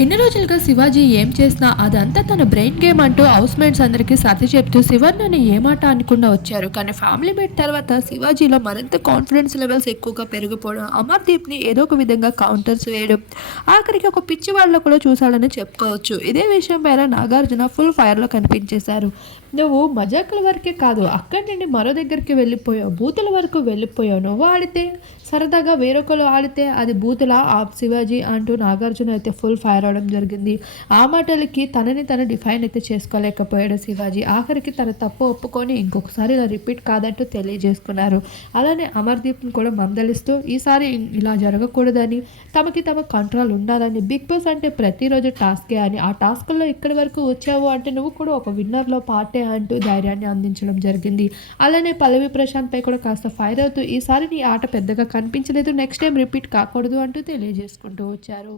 ఎన్ని రోజులుగా శివాజీ ఏం చేసినా అదంతా తన బ్రెయిన్ గేమ్ అంటూ హౌస్ మేట్స్ అందరికీ సర్ది చెప్తూ శివర్ణని ఏమాట అనుకుండా వచ్చారు. కానీ ఫ్యామిలీ మేట్ తర్వాత శివాజీలో మరింత కాన్ఫిడెన్స్ లెవెల్స్ ఎక్కువగా పెరిగిపోవడం అమర్దీప్ని ఏదో ఒక విధంగా కౌంటర్స్ వేయడం ఆఖరికి ఒక పిచ్చి వాళ్ళలో కూడా చూశాడని చెప్పుకోవచ్చు. ఇదే విషయం పైన నాగార్జున ఫుల్ ఫైర్లో కనిపించేశారు. నువ్వు మజాకుల వరకే కాదు అక్కడి నుండి మరో దగ్గరికి వెళ్ళిపోయావు బూతుల వరకు వెళ్ళిపోయావు నువ్వు ఆడితే సరదాగా వేరొకరు ఆడితే అది బూతుల? ఆప్ శివాజీ అంటూ నాగార్జున అయితే ఫుల్ ఫైర్ మాట్లాడడం జరిగింది. ఆ మాటలకి తనని తను డిఫైన్ అయితే చేసుకోలేకపోయాడు శివాజీ. ఆఖరికి తన తప్పు ఒప్పుకొని ఇంకొకసారి ఇలా రిపీట్ కాదంటూ తెలియజేసుకున్నారు. అలానే అమర్దీప్ని కూడా మందలిస్తూ ఈసారి ఇలా జరగకూడదని తమకి తమ కంట్రోల్ ఉండాలని బిగ్ బాస్ అంటే ప్రతిరోజు టాస్కే అని ఆ టాస్క్లో ఇక్కడి వరకు వచ్చావు అంటే నువ్వు కూడా ఒక విన్నర్లో పార్టే అంటూ ధైర్యాన్ని అందించడం జరిగింది. అలానే పల్లవి ప్రశాంత్పై కూడా కాస్త ఫైర్ అవుతూ ఈసారి నీ ఆట పెద్దగా కనిపించలేదు నెక్స్ట్ టైం రిపీట్ కాకూడదు అంటూ తెలియజేసుకుంటూ వచ్చారు.